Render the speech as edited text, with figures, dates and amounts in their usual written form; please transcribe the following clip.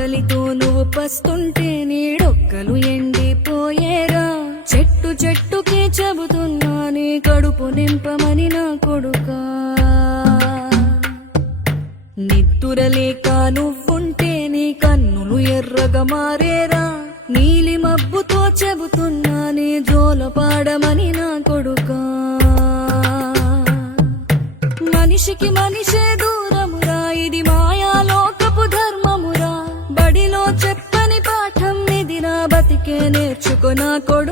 ఆకలితో నువ్వు పస్తుంటే నీడొక్కలు ఎండిపోయేరా. చెట్టు చెట్టుకే చెబుతున్నా నీ కడుపు నింపమని నా కొడుకా. నిద్దురలేక నువ్వుంటే నీ కన్నులు ఎర్రగా మారేరా. నీలి మబ్బుతో చెబుతున్నా నీ జోలపాడమని నా కొడుకా. మనిషికి మనిషే దూరమురా, ఇది మాయాలోకపు ధర్మమురా. బడిలో చెప్పని పాఠం ఇది, నా బతికే నేర్చుకో నా కొడుకా.